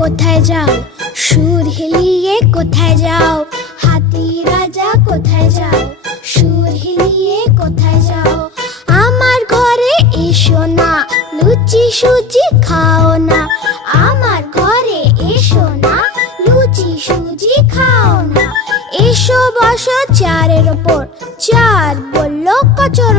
কোথায় যাও? সুর হিলিয়ে কোথায় যাও? হাতি রাজা কোথায় যাও? সুর হিলিয়ে কোথায় যাও? আমার ঘরে এসো না, লুচি সুজি খাও না। আমার ঘরে এসো না, লুচি সুজি খাও না। এসো বসো চারের ওপর, চার বলল কচুর